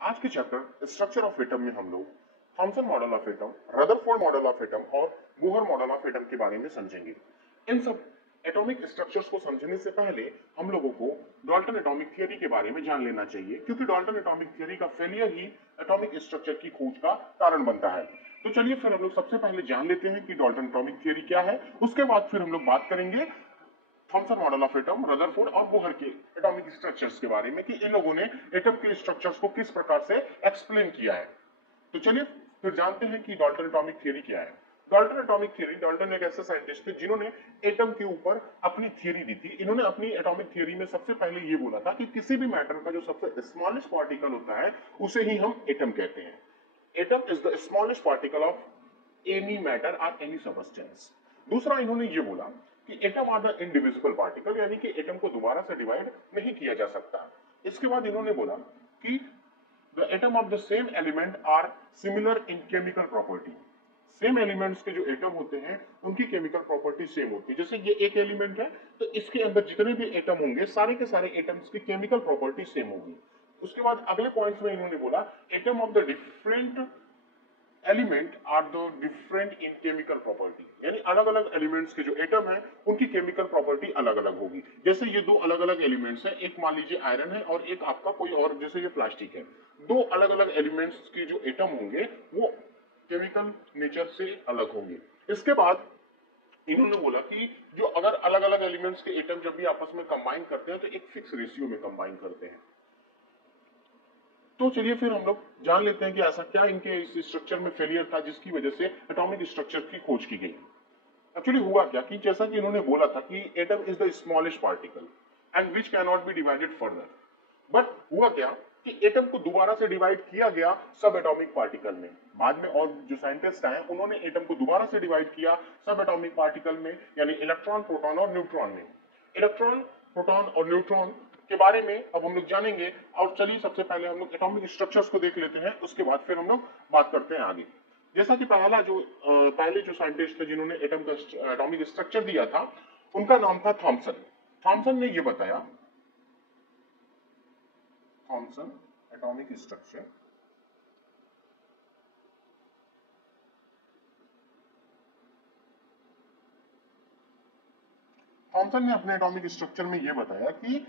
आज के chapter structure of atom में हम लोग Thompson model of atom, Rutherford model of atom और बोहर मॉडल ऑफ एटम के बारे में समझेंगे। इन सब एटॉमिक स्ट्रक्चर्स को समझने से पहले हम लोगों को डाल्टन एटॉमिक थियरी के बारे में जान लेना चाहिए, क्योंकि डाल्टन एटॉमिक थियरी का फेलियर ही एटॉमिक स्ट्रक्चर की खोज का कारण बनता है। तो चलिए फिर हम लोग सबसे पहले जान लेते हैं कि डाल्टन एटॉमिक थियरी क्या है। उसके बाद फिर हम लोग बात करेंगे Thompson model of atom, Rutherford और बोहर के एटॉमिक स्ट्रक्चर्स के बारे में कि इन लोगों ने एटम के स्ट्रक्चर्स को किस प्रकार से एक्सप्लेन किया है। तो चलिए फिर जानते हैं कि डाल्टन एटॉमिक थियरी क्या है। डाल्टन एटॉमिक थियरी, डाल्टन एक ऐसे साइंटिस्ट थे जिन्होंने एटम के ऊपर अपनी थियरी दी थी। इन्होंने अपनी एटॉमिक थियरी में सबसे पहले ये बोला था कि किसी भी मैटर का जो सबसे स्मॉलेस्ट पार्टिकल होता है उसे ही हम एटम कहते हैं। Atom is the smallest particle of any matter और एनी सबस्टेंस। दूसरा इन्होंने ये बोला कि atom are the indivisible particle, यानी कि एटम को दोबारा से डिवाइड नहीं किया जा सकता। इसके बाद इन्होंने बोला कि the atom of the same element are similar in chemical property. Same elements के जो एटम होते हैं उनकी केमिकल प्रॉपर्टी सेम होती है। जैसे ये एक एलिमेंट है तो इसके अंदर जितने भी एटम होंगे सारे के सारे एटम्स की केमिकल प्रॉपर्टी सेम होगी। उसके बाद अगले पॉइंट्स में इन्होंने बोला atom of the different element are the different in chemical property, यानी अलग अलग एलिमेंट्स के जो एटम है उनकी केमिकल प्रॉपर्टी अलग अलग होगी। जैसे ये दो अलग अलग एलिमेंट्स हैं, एक मान लीजिए आयरन है और एक आपका कोई और, जैसे ये प्लास्टिक है। दो अलग अलग एलिमेंट्स की जो एटम होंगे वो केमिकल नेचर से अलग होंगे। इसके बाद इन्होंने बोला कि जो अगर अलग अलग एलिमेंट्स के एटम जब भी आपस में कंबाइन करते हैं तो एक फिक्स रेशियो में कंबाइन करते हैं। तो चलिए फिर हम लोग जान लेते हैं कि ऐसा क्या इनके इस स्ट्रक्चर में फेलियर था जिसकी वजह से एटॉमिक स्ट्रक्चर की खोज की गई। एक्चुअली हुआ क्या कि जैसा कि इन्होंने बोला था कि atom is the smallest particle and which can not be divided further. But हुआ क्या कि एटम को दोबारा से डिवाइड किया गया सब एटॉमिक पार्टिकल में। बाद में और जो साइंटिस्ट आए उन्होंने एटम को दोबारा से डिवाइड किया सब एटॉमिक पार्टिकल में, यानी इलेक्ट्रॉन, प्रोटॉन और न्यूट्रॉन में। इलेक्ट्रॉन, प्रोटॉन और न्यूट्रॉन के बारे में अब हम लोग जानेंगे। और चलिए सबसे पहले हम लोग एटॉमिक स्ट्रक्चर्स को देख लेते हैं, उसके बाद फिर हम लोग बात करते हैं आगे। जैसा कि पहले जो साइंटिस्ट थे जिन्होंने एटम का एटॉमिक स्ट्रक्चर दिया था उनका नाम था थॉमसन। थॉमसन ने यह बताया, थॉमसन एटॉमिक स्ट्रक्चर, थॉमसन ने अपने एटॉमिक स्ट्रक्चर में यह बताया कि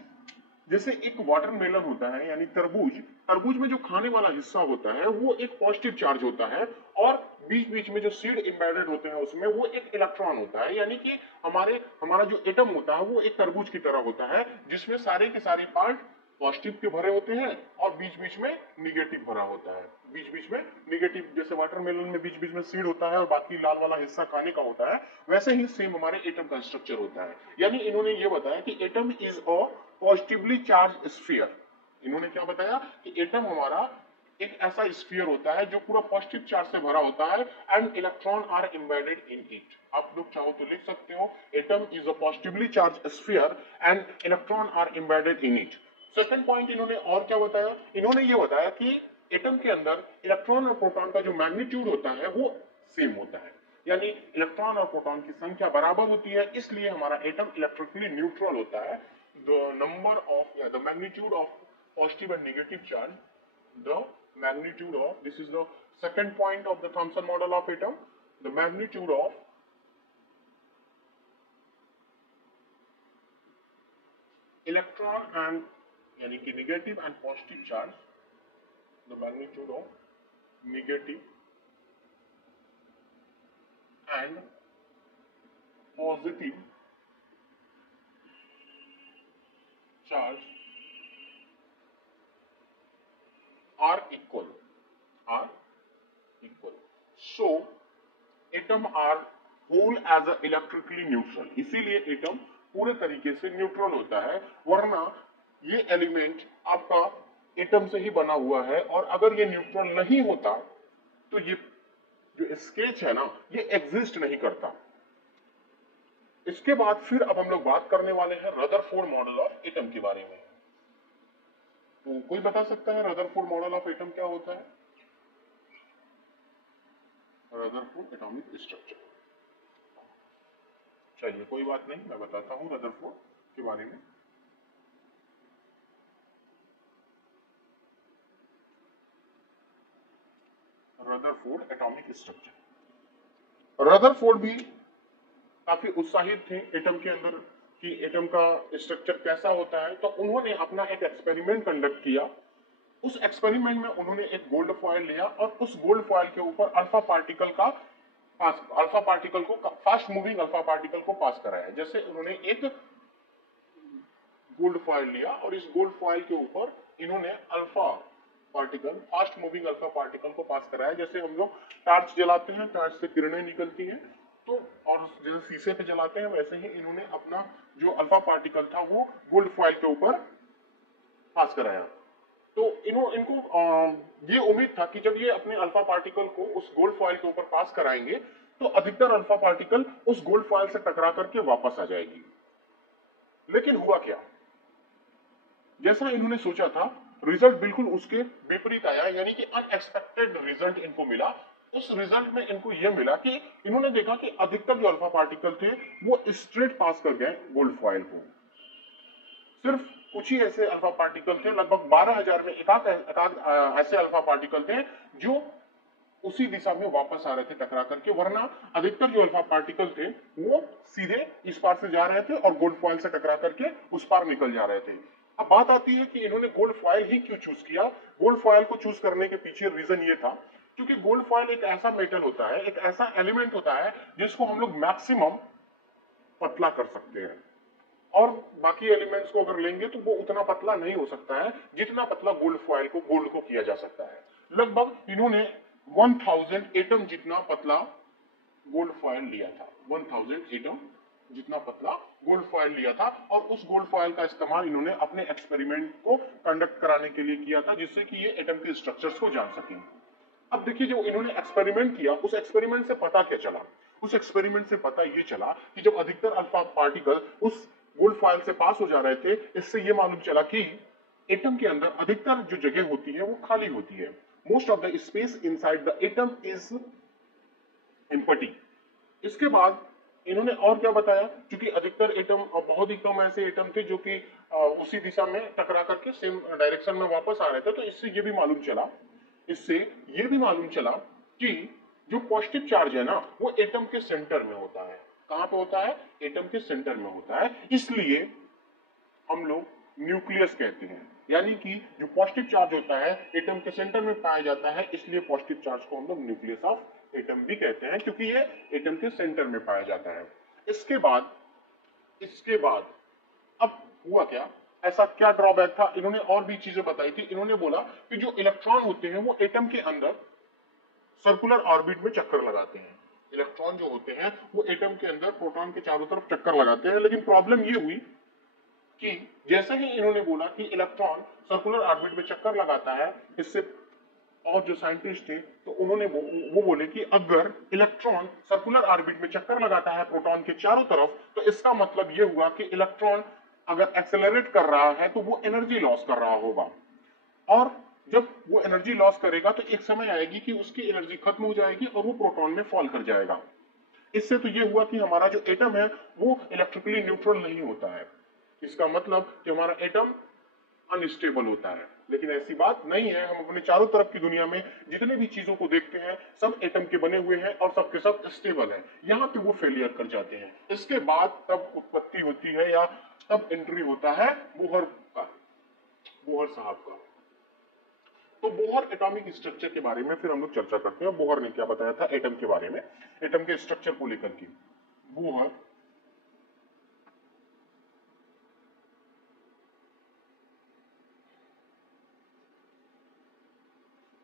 जैसे एक वाटरमेलन होता है यानी तरबूज, तरबूज में जो खाने वाला हिस्सा होता है वो एक पॉजिटिव चार्ज होता है और बीच बीच में जो सीड एम्बेडेड होते हैं उसमें वो एक इलेक्ट्रॉन होता है। यानी कि हमारा जो एटम होता है वो एक तरबूज की तरह होता है जिसमें सारे के सारे पार्ट पॉजिटिव के भरे होते हैं और बीच बीच में निगेटिव भरा होता है। बीच बीच में निगेटिव, जैसे वाटरमेलन में बीच बीच में सीड होता है और बाकी लाल वाला हिस्सा खाने का होता है, वैसे ही सेम हमारे एटम का स्ट्रक्चर होता है। यानी इन्होंने ये बताया कि atom is a positively charge sphere. इन्होंने क्या बताया कि एटम हमारा एक ऐसा स्फीयर होता है जो पूरा पॉजिटिव चार्ज से भरा होता है and electron are embedded in it. आप लोग चाहो तो लिख सकते हो atom is a positively charge sphere and electron are embedded in it. Second point इन्होंने और क्या बताया, इन्होंने ये बताया कि एटम के अंदर इलेक्ट्रॉन और प्रोटॉन का जो मैग्नीट्यूड होता है वो सेम होता है, यानी इलेक्ट्रॉन और प्रोटॉन की संख्या बराबर होती है, इसलिए हमारा एटम इलेक्ट्रिकली न्यूट्रल होता है। The number of, the magnitude of positive and negative charge, the magnitude of, this is the second point of the Thomson model of atom, the magnitude of electron and यानी कि negative and positive charge, the magnitude of negative and positive charge are equal, are equal. So atom are whole as a electrically neutral, इसीलिए atom पूरे तरीके से neutral होता है। वरना ये एलिमेंट आपका एटम से ही बना हुआ है और अगर ये न्यूट्रल नहीं होता तो ये जो स्केच है ना ये एग्जिस्ट नहीं करता। इसके बाद फिर अब हम लोग बात करने वाले हैं रदरफोर्ड मॉडल ऑफ एटम के बारे में। तो कोई बता सकता है रदरफोर्ड मॉडल ऑफ एटम क्या होता है? रदरफोर्ड एटॉमिक स्ट्रक्चर, चलिए कोई बात नहीं, मैं बताता हूं रदरफोर्ड के बारे में। Rutherford atomic structure. रदरफोर्ड भी काफी उत्साहित थे एटम के अंदर कि एटम का स्ट्रक्चर कैसा होता है, तो उन्होंने अपना एक एक्सपेरिमेंट कंडक्ट किया। उस एक्सपेरिमेंट में उन्होंने एक गोल्ड फॉयल लिया और उस गोल्ड फॉयल के ऊपर अल्फा पार्टिकल को फास्ट मूविंग अल्फा पार्टिकल को पास कराया। जैसे उन्होंने एक गोल्ड फॉयल लिया और इस गोल्ड फॉयल के ऊपर इन्होंने alpha particle, fast moving alpha particle को पास कराया। जैसे हम लोग टॉर्च जलाते हैं, टॉर्च से किरणें निकलती हैं, तो और जैसे शीशे पे जलाते हैं, वैसे ही इन्होंने अपना जो अल्फा पार्टिकल था वो गोल्ड फॉयल के ऊपर पास कराया। तो इनको ये उम्मीद था कि जब ये अपने अल्फा पार्टिकल को उस गोल्ड फॉयल के ऊपर पास कराएंगे तो अधिकतर अल्फा पार्टिकल उस गोल्ड फॉयल से टकरा करके वापस आ जाएगी। लेकिन हुआ क्या, जैसा इन्होंने सोचा था रिजल्ट बिल्कुल उसके विपरीत आया, यानी कि अनएक्सपेक्टेड रिजल्ट इनको मिला। उस रिजल्ट में इनको यह मिला कि इन्होंने देखा कि अधिकतर जो अल्फा पार्टिकल थे वो स्ट्रेट पास कर गए गोल्ड फॉयल को। सिर्फ कुछ ही ऐसे अल्फा पार्टिकल थे, लगभग 12,000 में एकाध ऐसे अल्फा पार्टिकल थे जो उसी दिशा में वापस आ रहे थे टकरा करके, वरना अधिकतर जो अल्फा पार्टिकल थे वो सीधे इस पार से जा रहे थे और गोल्ड फॉयल से टकरा करके उस पार निकल जा रहे थे। अब बात आती है कि इन्होंने गोल्ड फॉयल ही क्यों चूज किया। गोल्ड फॉयल को चूज करने के पीछे रीजन ये था क्योंकि गोल्ड फॉयल एक ऐसा मेटल होता है, एक ऐसा एलिमेंट होता है जिसको हम लोग मैक्सिमम पतला कर सकते हैं, और बाकी एलिमेंट्स को अगर लेंगे तो वो उतना पतला नहीं हो सकता है जितना पतला गोल्ड को किया जा सकता है। लगभग इन्होंने 1000 एटम जितना पतला गोल्ड फॉयल लिया था, 1000 एटम जितना पतला गोल्ड फॉयल लिया था, और उस गोल्ड फॉयल का इस्तेमाल इन्होंने अपने एक्सपेरिमेंट को कंडक्ट कराने के लिए किया था, जिससे कि ये एटम के स्ट्रक्चर्स को जान सकें। अब देखिए, जो इन्होंने एक्सपेरिमेंट किया उस एक्सपेरिमेंट से पता क्या चला। उस एक्सपेरिमेंट से पता ये चला कि जब अधिकतर अल्फा पार्टिकल उस गोल्ड फॉयल से पास हो जा रहे थे, इससे ये मालूम चला कि एटम के अंदर अधिकतर जो जगह होती है वो खाली होती है। Most of the space inside the atom is empty. इसके बाद इन्होंने और क्या बताया, क्योंकि अधिकतर एटम और बहुत ही कम ऐसे एटम थे जो कि उसी दिशा में टकरा करके सेम डायरेक्शन में वापस आ रहे थे, तो इससे ये भी मालूम चला कि जो पॉजिटिव चार्ज है ना वो एटम के सेंटर में होता है। कहां पे होता है? एटम के सेंटर में होता है। इसलिए हम लोग न्यूक्लियस कहते हैं, यानी कि जो पॉजिटिव चार्ज होता है एटम के सेंटर में पाया जाता है, इसलिए पॉजिटिव चार्ज को हम लोग न्यूक्लियस ऑफ एटम भी कहते हैं, क्योंकि ये एटम के सेंटर में पाया जाता है। इसके बाद अब हुआ क्या, ऐसा क्या ड्रॉबैक था, इन्होंने और भी चीजें बताई थी। इन्होंने बोला कि जो इलेक्ट्रॉन होते हैं वो एटम के अंदर सर्कुलर ऑर्बिट में चक्कर लगाते हैं। इलेक्ट्रॉन जो होते हैं वो एटम के अंदर प्रोटॉन के चारों तरफ चक्कर लगाते हैं, लेकिन प्रॉब्लम ये हुई कि जैसे ही इन्होंने बोला कि इलेक्ट्रॉन सर्कुलर ऑर्बिट में चक्कर लगाता है, इससे और जो साइंटिस्ट थे तो उन्होंने वो बोले कि अगर इलेक्ट्रॉन सर्कुलर ऑर्बिट में चक्कर लगाता है प्रोटॉन के चारों तरफ, तो इसका मतलब ये हुआ कि इलेक्ट्रॉन अगर एक्सेलरेट कर रहा है तो वो एनर्जी लॉस कर रहा होगा, और जब वो एनर्जी लॉस करेगा तो एक समय आएगी कि उसकी एनर्जी खत्म हो जाएगी और वो प्रोटॉन में फॉल कर जाएगा। इससे तो ये हुआ कि हमारा जो एटम है वो इलेक्ट्रिकली न्यूट्रल नहीं होता है। इसका मतलब कि हमारा एटम अनस्टेबल होता है, लेकिन ऐसी बात नहीं है। हम अपने चारों तरफ की दुनिया में जितने भी चीजों को देखते हैं सब एटम के बने हुए हैं और सबके सब स्टेबल है। यहाँ पे वो फेलियर कर जाते हैं, इसके बाद तब उत्पत्ति होती है या तब एंट्री होता है बोहर साहब का। तो बोहर एटॉमिक स्ट्रक्चर के बारे में फिर हम लोग चर्चा करते हैं। बोहर ने क्या बताया था एटम के बारे में, एटम के स्ट्रक्चर को लेकर के। बोहर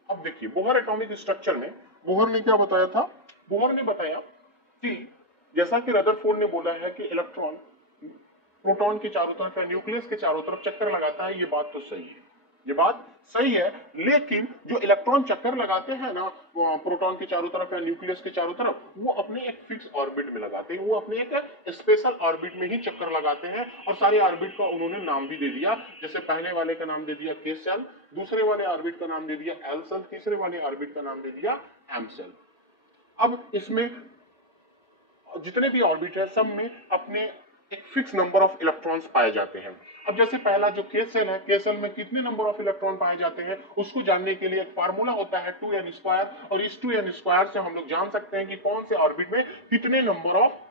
अब देखिए, बोहर एटॉमिक स्ट्रक्चर में बोहर ने क्या बताया था। बोहर ने बताया कि जैसा कि रदरफोर्ड ने बोला है कि इलेक्ट्रॉन प्रोटॉन के चारों तरफ या न्यूक्लियस के चारों तरफ चक्कर लगाता है, ये बात तो सही है, ये बात सही है। लेकिन जो इलेक्ट्रॉन चक्कर लगाते हैं ना प्रोटॉन के चारों तरफ या न्यूक्लियस के चारों तरफ, वो अपने एक फिक्स ऑर्बिट में लगाते हैं, वो अपने एक स्पेशल ऑर्बिट में ही चक्कर लगाते हैं, और सारे ऑर्बिट का उन्होंने नाम भी दे दिया। जैसे पहले वाले का नाम दे दिया के सेल, दूसरे वाले ऑर्बिट का नाम दे दिया एल सेल, तीसरे वाले ऑर्बिट का नाम दे दिया एम सेल। अब इसमें जितने भी ऑर्बिट है सब में अपने एक फिक्स नंबर ऑफ इलेक्ट्रॉन्स पाए जाते हैं। अब जैसे पहला जो के सेल है, के सेल में कितने नंबर ऑफ इलेक्ट्रॉन पाए जाते हैं उसको जानने के लिए एक फार्मूला होता है 2n², और इस 2n² से हम लोग जान सकते हैं कि कौन से ऑर्बिट में कितने नंबर ऑफ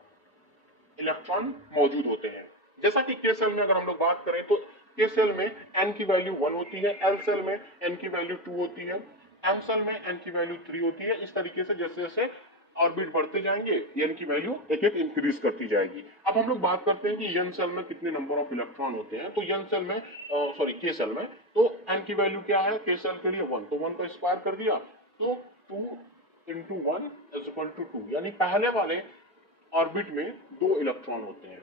इलेक्ट्रॉन मौजूद होते हैं। जैसा कि के सेल में अगर हम लोग बात करें तो के सेल में n की वैल्यू 1 होती है, एल सेल में n की वैल्यू 2 होती है, एम सेल में n की वैल्यू 3 होती है। इस तरीके से जैसे जैसे ऑर्बिट बढ़ते जाएंगे n की वैल्यू एक एक इंक्रीज करती जाएगी। अब हम लोग बात करते हैं कि n सेल में कितने नंबर ऑफ इलेक्ट्रॉन होते हैं। तो n सेल में सॉरी के सेल में तो n की वैल्यू क्या है, के सेल के लिए 1, तो 1 को स्क्वायर कर दिया तो 2 इंटू 1 इज इक्वल टू 2, यानी पहले वाले ऑर्बिट में 2 इलेक्ट्रॉन होते हैं।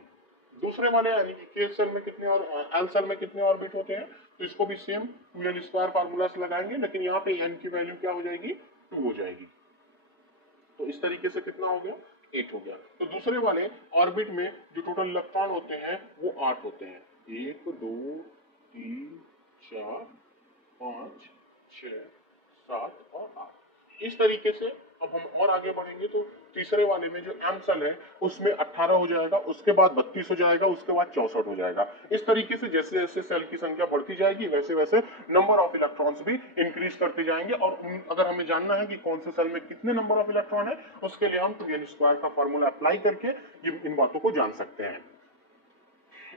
दूसरे वाले यानी कि के सेल में कितने और एल सेल में कितने ऑर्बिट होते हैं, तो इसको भी सेम 2n² फार्मूला से लगाएंगे, लेकिन यहाँ पे n की वैल्यू क्या हो जाएगी, 2 हो जाएगी। तो इस तरीके से कितना हो गया, 8 हो गया। तो दूसरे वाले ऑर्बिट में जो टोटल इलेक्ट्रॉन होते हैं वो 8 होते हैं, 1 2 3 4 5 6 7 और 8। इस तरीके से अब हम और आगे बढ़ेंगे तो तीसरे वाले में जो एम सेल है उसमें 18 हो जाएगा, उसके बाद 32 हो जाएगा, उसके बाद 64 हो जाएगा। इस तरीके से जैसे जैसे सेल की संख्या बढ़ती जाएगी वैसे वैसे नंबर ऑफ इलेक्ट्रॉन्स भी इंक्रीज करते जाएंगे। और अगर हमें जानना है कि कौन से सेल में कितने नंबर ऑफ इलेक्ट्रॉन है, उसके लिए हम 2n² का फॉर्मूला अप्लाई करके इन बातों को जान सकते हैं।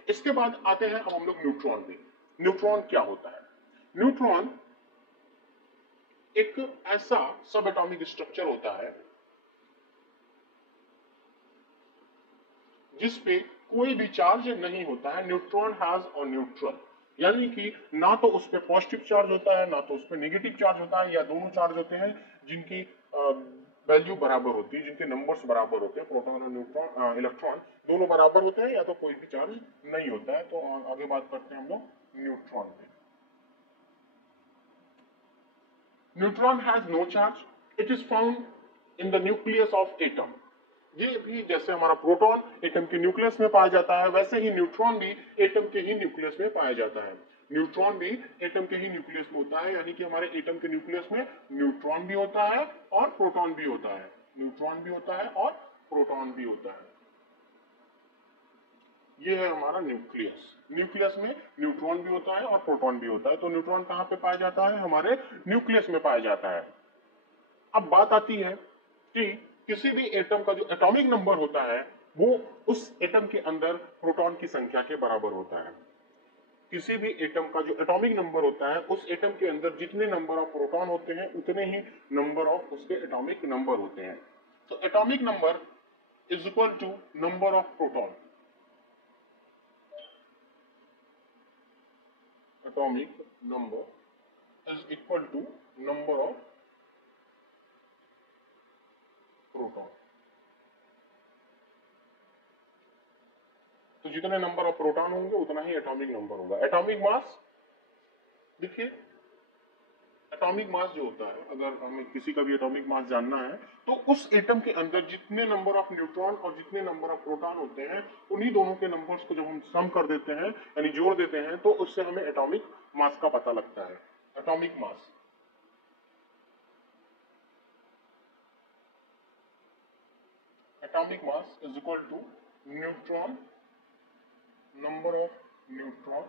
इसके बाद आते हैं अब हम लोग न्यूट्रॉन पे। न्यूट्रॉन क्या होता है? न्यूट्रॉन एक ऐसा सब एटॉमिक स्ट्रक्चर होता है जिसपे कोई भी चार्ज नहीं होता है। न्यूट्रॉन हैज अ न्यूट्रल, यानी कि ना तो उस पर पॉजिटिव चार्ज होता है ना तो उस पर नेगेटिव चार्ज होता है, या दोनों चार्ज होते हैं जिनकी वैल्यू बराबर होती है, जिनके नंबर्स बराबर होते हैं। प्रोटॉन और न्यूट्रॉन इलेक्ट्रॉन दोनों बराबर होते हैं, या तो कोई भी चार्ज नहीं होता है। तो आगे बात करते हैं हम लोग न्यूट्रॉन पे। Neutron has no charge, it is found in the nucleus of atom. ये भी जैसे हमारा प्रोटॉन एटम के न्यूक्लियस में पाया जाता है, वैसे ही न्यूट्रॉन भी एटम के ही न्यूक्लियस में पाया जाता है। न्यूट्रॉन भी एटम के ही न्यूक्लियस में होता है, यानी कि हमारे एटम के न्यूक्लियस में न्यूट्रॉन भी होता है और प्रोटॉन भी होता है। न्यूट्रॉन भी होता है और प्रोटॉन भी होता है। ये है हमारा न्यूक्लियस। न्यूक्लियस में न्यूट्रॉन भी होता है और प्रोटॉन भी होता है। तो न्यूट्रॉन कहाँ पे पाया जाता है? हमारे न्यूक्लियस में पाया जाता है। अब बात आती है कि किसी भी एटम का जो एटॉमिक नंबर होता है वो उस एटम के अंदर प्रोटॉन की संख्या के बराबर होता है। किसी भी एटम का जो एटॉमिक नंबर होता है उस एटम के अंदर जितने नंबर ऑफ प्रोटॉन होते हैं उतने ही नंबर ऑफ उसके एटॉमिक नंबर होते हैं। तो atomic number is equal to number of proton. Atomic number is equal to number of proton. तो जितने नंबर ऑफ प्रोटॉन होंगे उतना ही एटॉमिक नंबर होगा। एटॉमिक मास देखिए, एटॉमिक मास जो होता है, अगर हमें किसी का भी एटॉमिक मास जानना है तो उस एटम के अंदर जितने नंबर ऑफ न्यूट्रॉन और जितने नंबर ऑफ प्रोटॉन होते हैं उन्हीं दोनों के नंबर्स को जब हम सम कर देते हैं यानी जोड़ देते हैं तो उससे हमें एटॉमिक मास का पता लगता है। Atomic mass is equal to neutron, number of neutron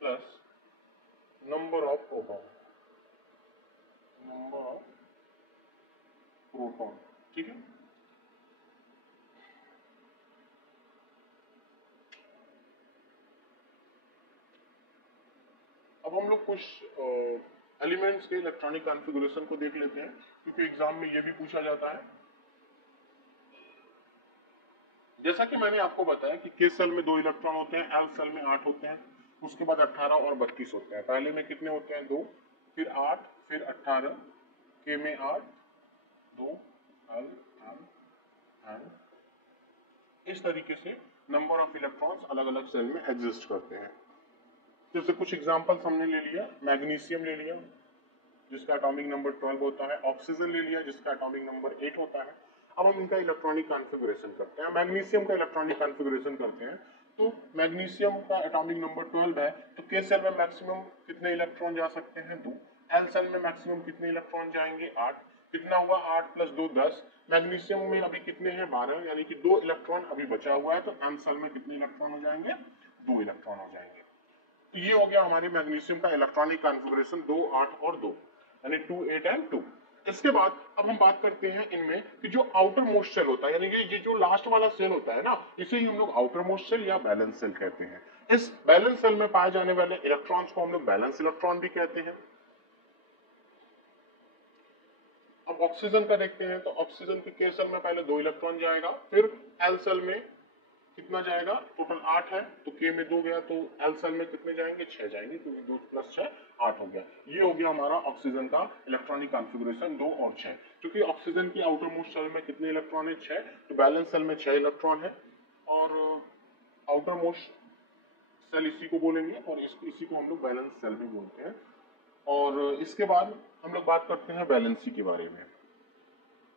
plus number of proton, number of proton. ठीक है। अब हम लोग कुछ एलिमेंट्स के इलेक्ट्रॉनिक कॉन्फ़िगरेशन को देख लेते हैं, क्योंकि एग्जाम में ये भी पूछा जाता है। जैसा कि मैंने आपको बताया कि के सेल में 2 इलेक्ट्रॉन होते हैं, एल सेल में 8 होते हैं, उसके बाद 18 और 32 होते हैं। पहले में कितने होते हैं? 2, फिर 8, फिर 18, के में 8, 2, एल एल एल। इस तरीके से नंबर ऑफ इलेक्ट्रॉन्स अलग अलग सेल में एग्जिस्ट करते हैं। जैसे कुछ एग्जांपल्स हमने ले लिया, मैग्नीशियम ले लिया जिसका एटॉमिक नंबर 12 होता है, ऑक्सीजन ले लिया जिसका एटॉमिक नंबर 8 होता है। अब हम इनका इलेक्ट्रॉनिक कॉन्फ़िगरेशन करते हैं। मैग्नीशियम का इलेक्ट्रॉनिक कॉन्फ़िगरेशन करते हैं तो मैग्नीशियम का एटॉमिक नंबर 12 है, तो के सेल में मैक्सिमम कितने इलेक्ट्रॉन जा सकते हैं? 2। एल सेल में मैक्सिमम कितने इलेक्ट्रॉन जाएंगे? 8। कितना हुआ 8 प्लस 2 10। मैग्नीशियम में अभी कितने हैं 12, यानी कि 2 इलेक्ट्रॉन अभी बचा हुआ है, तो m सेल में कितने इलेक्ट्रॉन हो जाएंगे 2 इलेक्ट्रॉन हो जाएंगे। तो ये हो गया हमारे मैग्नीशियम का इलेक्ट्रॉनिक कॉन्फ़िगरेशन 2 8 और 2, यानी 2 8 एंड 2। इसके बाद अब हम बात करते हैं इनमें कि जो आउटर मोस्ट सेल होता है, यानी कि ये जो लास्ट वाला सेल होता है ना, इसे ही हम लोग आउटर मोस्ट सेल या बैलेंस सेल कहते हैं। इस बैलेंस सेल में पाए जाने वाले इलेक्ट्रॉन्स को हम लोग बैलेंस इलेक्ट्रॉन भी कहते हैं। अब ऑक्सीजन का देखते हैं, तो ऑक्सीजन के के सेल में पहले 2 इलेक्ट्रॉन जाएगा, फिर एल सेल में कितना जाएगा, टोटल 8 है, तो के में 2 गया, तो एल सेल में कितने जाएंगे 6 जाएंगे, क्योंकि 2 प्लस 6 8 हो गया। ये हो गया हमारा ऑक्सीजन का इलेक्ट्रॉनिक कॉन्फ़िगरेशन 2 और 6। क्योंकि ऑक्सीजन की आउटर मोस्ट सेल में कितने इलेक्ट्रॉन है 6, तो बैलेंस सेल में 6 इलेक्ट्रॉन है, और आउटर मोस्ट सेल इसी को बोलेंगे, और इसी को हम लोग बैलेंस सेल भी बोलते हैं। और इसके बाद हम लोग बात करते हैं वैलेंसी के बारे में।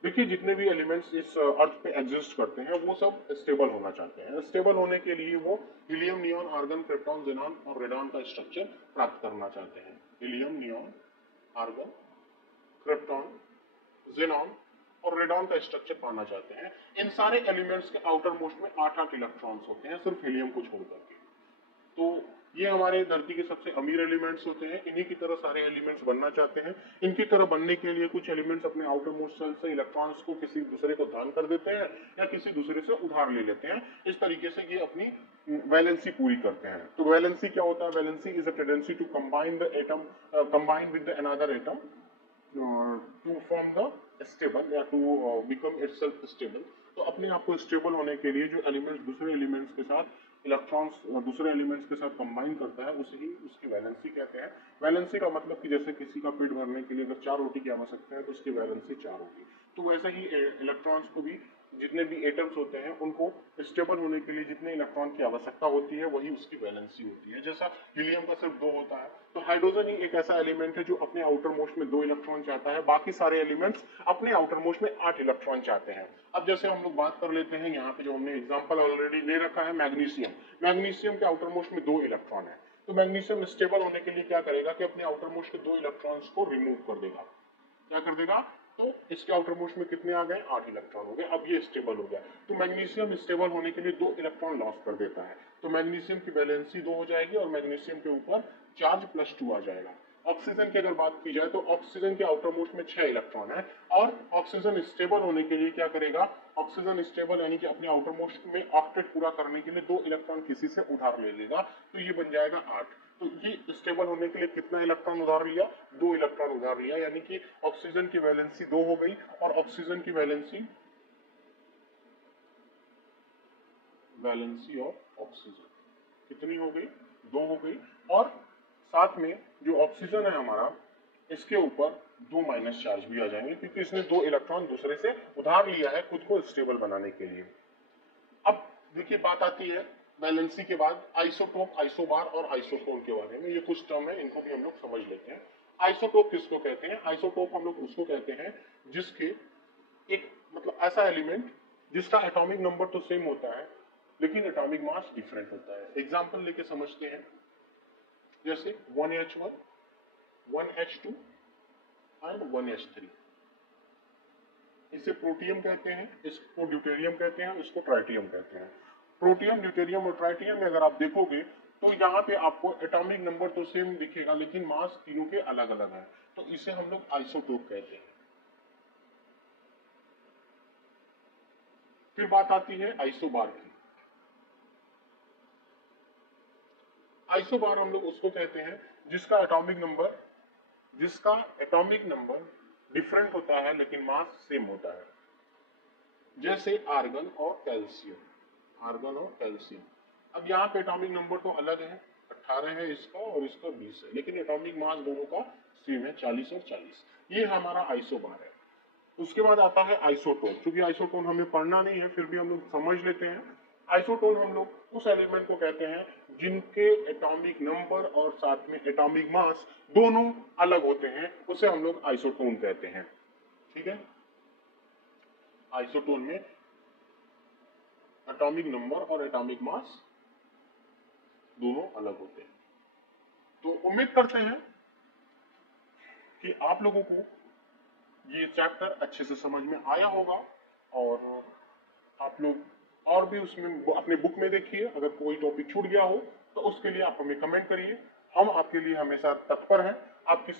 देखिए, जितने भी एलिमेंट्स इस अर्थ पे एग्जिस्ट करते हैं वो सब स्टेबल होना चाहते हैं। स्टेबल होने के लिए वो helium, neon, argon, krypton, xenon और रेडॉन का स्ट्रक्चर प्राप्त करना चाहते हैं। Helium, neon, argon, krypton, xenon और रेडॉन का स्ट्रक्चर पाना चाहते हैं। इन सारे एलिमेंट्स के आउटर मोस्ट में 8-8 इलेक्ट्रॉन्स होते हैं, सिर्फ हीलियम को छोड़ करके। तो ये हमारे धरती के सबसे अमीर एलिमेंट्स होते हैं, इन्हीं की तरह सारे एलिमेंट्स बनना चाहते हैं। इनकी तरह बनने के लिए कुछ एलिमेंट्स अपने आउटर मोस्ट सेल से इलेक्ट्रॉन्स को किसी दूसरे को दान कर देते हैं या किसी दूसरे से उधार ले लेते हैं। इस तरीके से ये अपनी वैलेंसी पूरी करते हैं। तो वैलेंसी क्या होता है? Valency is a tendency to combine the atom, combine with the another atom to form the stable या टू बिकम इटसेल्फ स्टेबल। तो अपने आप को स्टेबल होने के लिए जो एलिमेंट्स दूसरे एलिमेंट्स के साथ इलेक्ट्रॉन्स दूसरे एलिमेंट्स के साथ कंबाइन करता है उसे ही उसकी वैलेंसी कहते हैं। वैलेंसी का मतलब कि जैसे किसी का पेट भरने के लिए अगर 4 रोटी की आवश्यकता है तो उसकी वैलेंसी 4 होगी। तो वैसे ही इलेक्ट्रॉन्स को भी, जितने भी एटम्स होते हैं उनको स्टेबल होने के लिए जितने इलेक्ट्रॉन की आवश्यकता होती है वही उसकी वैलेंसी होती है। जैसा हीलियम का सिर्फ 2 होता है, तो हाइड्रोजन ही एक ऐसा एलिमेंट है जो अपने आउटर मोस्ट में 2 इलेक्ट्रॉन चाहता है, बाकी सारे एलिमेंट्स अपने आउटर मोस्ट में 8 इलेक्ट्रॉन चाहते हैं। अब जैसे हम लोग बात कर लेते हैं, यहाँ पे जो हमने एग्जांपल ऑलरेडी ले रखा है मैग्नीशियम। मैग्नीशियम के आउटर मोस्ट में 2 इलेक्ट्रॉन है, तो मैग्नीशियम स्टेबल होने के लिए क्या करेगा कि अपने आउटर मोस्ट के 2 इलेक्ट्रॉन्स को रिमूव कर देगा। क्या कर देगा? तो इसके आउटर मोस्ट में कितने आ गए? 8 इलेक्ट्रॉन हो गए। अब ये स्टेबल हो गया। तो मैग्नीशियम स्टेबल होने के लिए 2 इलेक्ट्रॉन लॉस कर देता है, तो मैग्नीशियम की वैलेंसी 2 हो जाएगी और मैग्नीशियम के ऊपर चार्ज +2 आ जाएगा। ऑक्सीजन की अगर बात की जाए तो ऑक्सीजन के आउटर मोस्ट में 6 इलेक्ट्रॉन है, और ऑक्सीजन स्टेबल होने के लिए क्या करेगा? ऑक्सीजन स्टेबल यानी कि अपने आउटर मोस्ट में ऑक्टेट पूरा करने के लिए 2 इलेक्ट्रॉन किसी से उधार ले लेगा, तो ये बन जाएगा 8। तो ये स्टेबल होने के लिए कितना इलेक्ट्रॉन उधार लिया? 2 इलेक्ट्रॉन उधार लिया, यानी कि ऑक्सीजन की वैलेंसी 2 हो गई, और ऑक्सीजन की वैलेंसी ऑफ ऑक्सीजन कितनी हो गई? 2 हो गई। और साथ में जो ऑक्सीजन है हमारा, इसके ऊपर 2 माइनस चार्ज भी आ जाएंगे, क्योंकि इसने 2 इलेक्ट्रॉन दूसरे से उधार लिया है खुद को स्टेबल बनाने के लिए। अब देखिए, बात आती है वैलेंसी के बाद आइसोटोप, आइसोबार और आइसोटोन के बारे में। ये कुछ टर्म है, इनको भी हम लोग समझ लेते हैं। आइसोटोप किसको कहते हैं? आइसोटोप हम लोग उसको कहते हैं जिसके एक मतलब ऐसा एलिमेंट जिसका एटॉमिक नंबर तो सेम होता है लेकिन एटॉमिक मास डिफरेंट होता है। एग्जांपल लेके समझते हैं, जैसे 1H1, 1H2 एंड 1H3। इसे प्रोटियम कहते हैं, इसको ड्यूटेरियम कहते हैं, इसको ट्राइटियम कहते हैं। प्रोटियम, ड्यूटेरियम और ट्राइटियम में अगर आप देखोगे तो यहाँ पे आपको एटॉमिक नंबर तो सेम दिखेगा लेकिन मास तीनों के अलग अलग है, तो इसे हम लोग आइसोटोप कहते हैं। फिर बात आती है आइसोबार की। आइसोबार हम लोग उसको कहते हैं जिसका एटॉमिक नंबर डिफरेंट होता है लेकिन मास सेम होता है, जैसे आर्गन और कैल्शियम। अब यहाँ पे एटॉमिक नंबर तो अलग है, 18 है इसका और इसका 20 है, लेकिन एटॉमिक मास दोनों का सेम है, 40 और 40। ये हमारा आइसोबार है। उसके बाद आता है आइसोटोन। क्योंकि आइसोटोन हमें पढ़ना नहीं है फिर भी हम लोग समझ लेते हैं। आइसोटोन हम लोग उस एलिमेंट को कहते हैं जिनके एटॉमिक नंबर और साथ में एटॉमिक मास दोनों अलग होते हैं, उसे हम लोग आइसोटोन कहते हैं। ठीक है, आइसोटोन में एटॉमिक नंबर और एटॉमिक मास दोनों अलग होते हैं। तो उम्मीद करते हैं कि आप लोगों को ये चैप्टर अच्छे से समझ में आया होगा और आप लोग और भी उसमें अपने बुक में देखिए। अगर कोई टॉपिक छूट गया हो तो उसके लिए आप हमें कमेंट करिए, हम आपके लिए हमेशा तत्पर हैं। आपकी